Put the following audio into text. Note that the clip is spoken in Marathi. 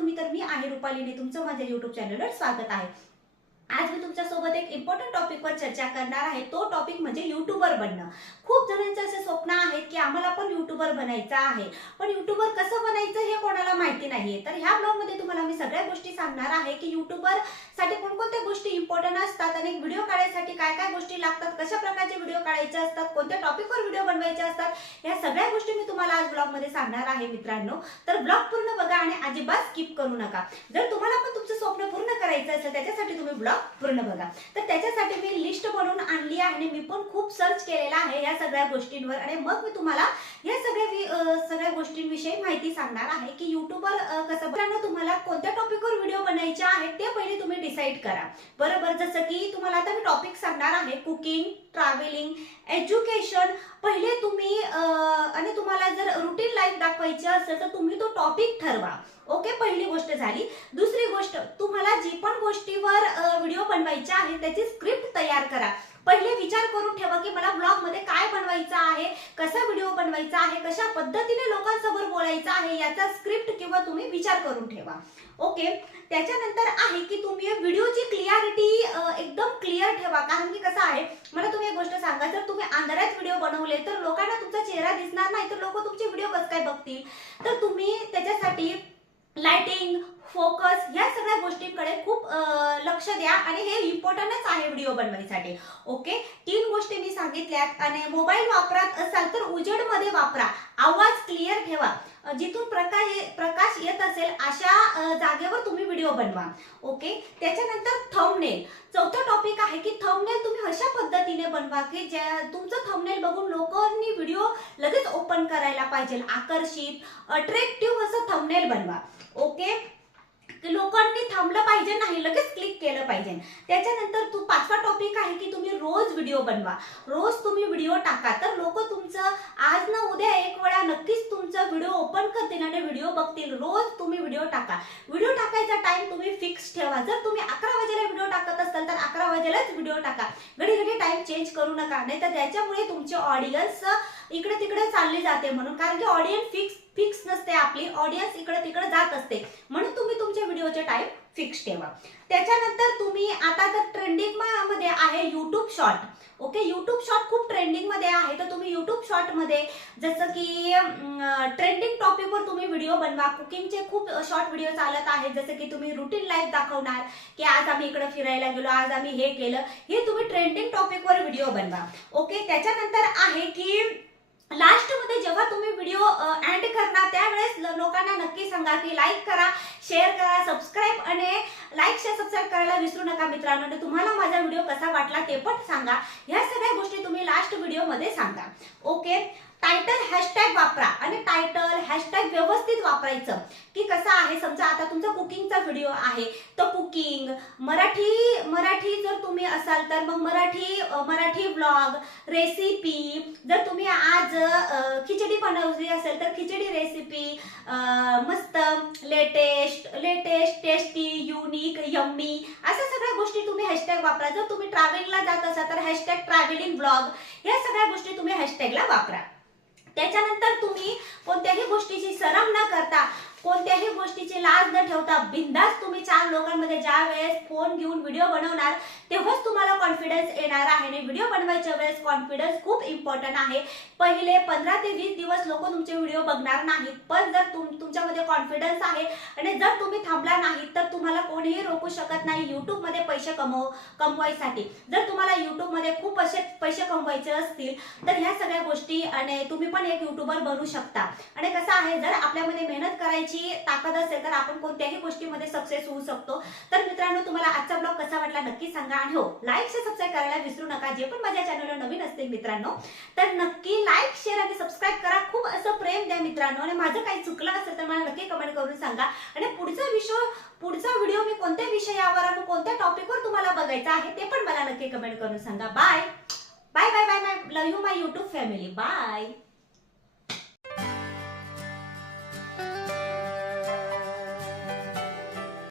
तुम्ही तर मी आहे रुपालीने तुमचं माझ्या युट्यूब चॅनलवर स्वागत आहे. आज मी तुमच्यासोबत एक इम्पॉर्टंट टॉपिकवर चर्चा करणार आहे. तो टॉपिक म्हणजे युट्यूबर बनणं. खूप जणांचे असे स्वप्न आहेत की आम्हाला पण युट्यूबर बनायचं आहे. पण युट्यूबर कसं बनायचं हे कोणाला माहिती नाहीये. तर ह्या ब्लॉगमध्ये तुम्हाला मी सगळ्या गोष्टी सांगणार आहे की युट्यूबरसाठी कोणकोणत्या गोष्टी इम्पॉर्टंट असतात आणि व्हिडिओ काढायसाठी काय काय गोष्टी लागतात कशा प्रकारचे व्हिडिओ काढायचे असतात कोणत्या टॉपिकवर व्हिडिओ बनवायचे असतात या सगळ्या गोष्टी मी तुम्हाला आज ब्लॉगमध्ये सांगणार आहे मित्रांनो. तर ब्लॉग पूर्ण बघा आणि अजिबात स्किप करू नका. जर तुम्हाला पण तुमचं स्वप्न पूर्ण करायचं असेल त्याच्यासाठी तुम्ही ब्लॉग पूर्ण बघा. तर त्याच्यासाठी मी लिस्ट बनवून आणली आहे. आणि मी पण खूप सर्च केलेला आहे या सगळ्या गोष्टींवर. आणि मग मी तुम्हाला या सगळ्या सगळ्या गोष्टींविषयी माहिती सांगणार आहे की युट्यूबवर कसं मित्रांनो तुम्हाला कोणत्या टॉपिकवर व्हिडिओ बनायचे आहेत ते पहिले तुम्ही डिसाईड करा. बरोबर? जसं की तुम्हाला आता मी टॉपिक सांगणार आहे. कुकिंग ट्रॅव्हलिंग एज्युकेशन पहिले तुम्ही आणि तुम्हाला जर रुटीन लाईफ दाखवायची असेल तर तुम्ही तो टॉपिक ठरवा. ओके? पहिली गोष्ट झाली. दुसरी गोष्ट तुम्हाला जी पण गोष्टीवर बनवायचे आहे त्याची स्क्रिप्ट तयार करा. पहिले विचार करून ठेवा की मला ब्लॉगमध्ये काय बनवायचं आहे कसा व्हिडिओ बनवायचा आहे कशा पद्धतीने लोकांसमोर बोलायचं आहे याचा स्क्रिप्ट किंवा तुम्ही विचार करून ठेवा. ओके त्याच्यानंतर आहे की तुम्ही व्हिडिओची क्लिअरिटी एकदम क्लिअर ठेवा. कारण की कसं आहे मला तुम्ही एक गोष्ट सांगा जर तुम्ही अंधारात व्हिडिओ बनवले तर लोकांना तुमचा चेहरा दिसणार नाही तर लोक तुमचे व्हिडिओ कसं काय बघतील? तर तुम्ही त्याच्यासाठी लाइटिंग फोकस लक्ष द्या आणि हे इम्पॉर्टंटच आहे व्हिडिओ बनवायसाठी. ओके तीन गोष्टी मी सांगितल्यात आणि मोबाईल वापरत असाल तर उजेडमध्ये वापरा. आवाज क्लिअर ठेवा. जिथून प्रकाश प्रकाश येत असेल अशा जागेवर तुम्ही व्हिडिओ बनवा. ओके त्याच्यानंतर थंबनेल चौथा टॉपिक आहे की थंबनेल तुम्ही अशा पद्धतीने बनवा की ज्या तुमचं थंबनेल बघून लोकांनी व्हिडिओ लगेच ओपन करायला पाहिजे. आकर्षित अट्रॅक्टिव्ह असं थंबनेल बनवा. ओके लोकांनी थांबलं पाहिजे नाही लगेच क्लिक केलं पाहिजे. त्याच्यानंतर तू पाचवा टॉपिक आहे की तुम्ही रोज व्हिडिओ बनवा. रोज तुम्ही व्हिडिओ टाका. तर लोक तुमचं आज ना उद्या एक वेळा नक्कीच तुमचा व्हिडिओ ओपन करतील आणि व्हिडिओ बघतील. रोज तुम्ही व्हिडिओ टाका. व्हिडिओ टाकायचा टाइम तुम्ही फिक्स ठेवा. जर तुम्ही अकरा वाजेला व्हिडिओ टाकत असाल तर अकरा वाजेलाच व्हिडिओ टाका. घडी घडी टाइम चेंज करू नका. नाही तर त्याच्यामुळे तुमचे ऑडियन्स इकडे तिकडे चालले जाते म्हणून. कारण की ऑडियन्स फिक्स फिक्स नसते आपली. ऑडियन्स इकडे तिकडे जात असते. म्हणून व्हिडिओचे टाइम फिक्स ठेवा. त्याच्यानंतर तुम्ही आता तर ट्रेंडिंगमध्ये आहे YouTube short okay YouTube short खूप ट्रेंडिंगमध्ये आहे. तर तुम्ही युट्यूब शॉर्टमध्ये जसं की ट्रेंडिंग टॉपिकवर तुम्ही व्हिडिओ बनवा. कुकिंगचे खूप शॉर्ट व्हिडिओ चालत आहेत. जसं की तुम्ही रुटीन लाईफ दाखवणार की आज आम्ही इकडे फिरायला गेलो आज आम्ही हे केलं. हे तुम्ही ट्रेंडिंग टॉपिकवर व्हिडिओ बनवा. ओके त्याच्यानंतर आहे की लास्टमध्ये जेव्हा तुम्ही व्हिडिओ एंड करणार त्यावेळेस ल- लोकांना नक्की सांगा की लाईक करा शेअर करा सबस्क्राईब आणि लाईक शेअर सबस्क्राईब करायला विसरू नका मित्रांनो. आणि तुम्हाला माझा व्हिडिओ कसा वाटला ते पण सांगा. ह्या सगळ्या गोष्टी तुम्ही लास्ट व्हिडिओमध्ये सांगा. ओके टायटल हॅशटॅग वापरा आणि टायटल हॅशटॅग व्यवस्थित वापरायचं. की कसं आहे? समजा आता तुमचा कुकिंगचा व्हिडिओ आहे. तर कुकिंग मराठी मराठी जर तुम्ही असाल तर मग मराठी मराठी ब्लॉग रेसिपी आज खिचडी बनवली असेल तर खिचडी रेसिपी मस्त latest latest tasty unique yummy अशा सगळ्या गोष्टी तुम्ही हॅशटॅग वापरा. जर तुम्ही ट्रॅव्हलिंगला जात असाल तर हॅशटॅग ट्रॅव्हलिंग ब्लॉग या सगळ्या गोष्टी तुम्ही हॅशटॅगला वापरा. त्याच्यानंतर तुम्ही कोणत्याही गोष्टीची सरम न करता कोणत्याही लाज न ठेवता बिंदास तुम्ही चार लोकांमध्ये ज्या वेळेस फोन घेऊन व्हिडिओ बनवणार तेव्हाच तुम्हाला कॉन्फिडन्स येणार आहे. आणि व्हिडिओ बनवायच्या वेळेस कॉन्फिडन्स खूप इम्पॉर्टंट आहे. पहिले पंधरा ते वीस दिवस लोक तुमचे व्हिडिओ बघणार नाहीत. पण जर तुम तुमच्यामध्ये कॉन्फिडन्स आहे आणि जर तुम्ही थांबला नाही तर तुम्हाला कोणीही रोखू शकत नाही. यूट्यूबमध्ये पैसे कमव कमवायसाठी. जर तुम्हाला यूट्यूबमध्ये खूप असे पैसे कमवायचे असतील तर ह्या सगळ्या गोष्टी आणि तुम्ही पण एक युट्यूबर बनू शकता. आणि कसं आहे जर आपल्यामध्ये मेहनत करायची ताकद असेल तर आपण कोणत्याही गोष्टीमध्ये सक्सेस होऊ शकतो. तर मित्रांनो तुम्हाला आजचा ब्लॉग कसा वाटला नक्की सांगा आणि हो लाईक शेअर सबस्क्राईब करायला विसरू नका. जे पण माझ्या चॅनलवर नवीन असतील मित्रांनो तर नक्की लाईक शेअर आणि सबस्क्राईब करा. खूप असं प्रेम द्या मित्रांनो. आणि माझं काही चुकलं असेल तर मला नक्की कमेंट करून सांगा. आणि पुढचा विषय पुढचा व्हिडिओ मी कोणत्या विषयावर आणि कोणत्या टॉपिकवर तुम्हाला बघायचा आहे ते पण मला नक्की कमेंट करून सांगा. Bye bye bye bye bye love you my YouTube family bye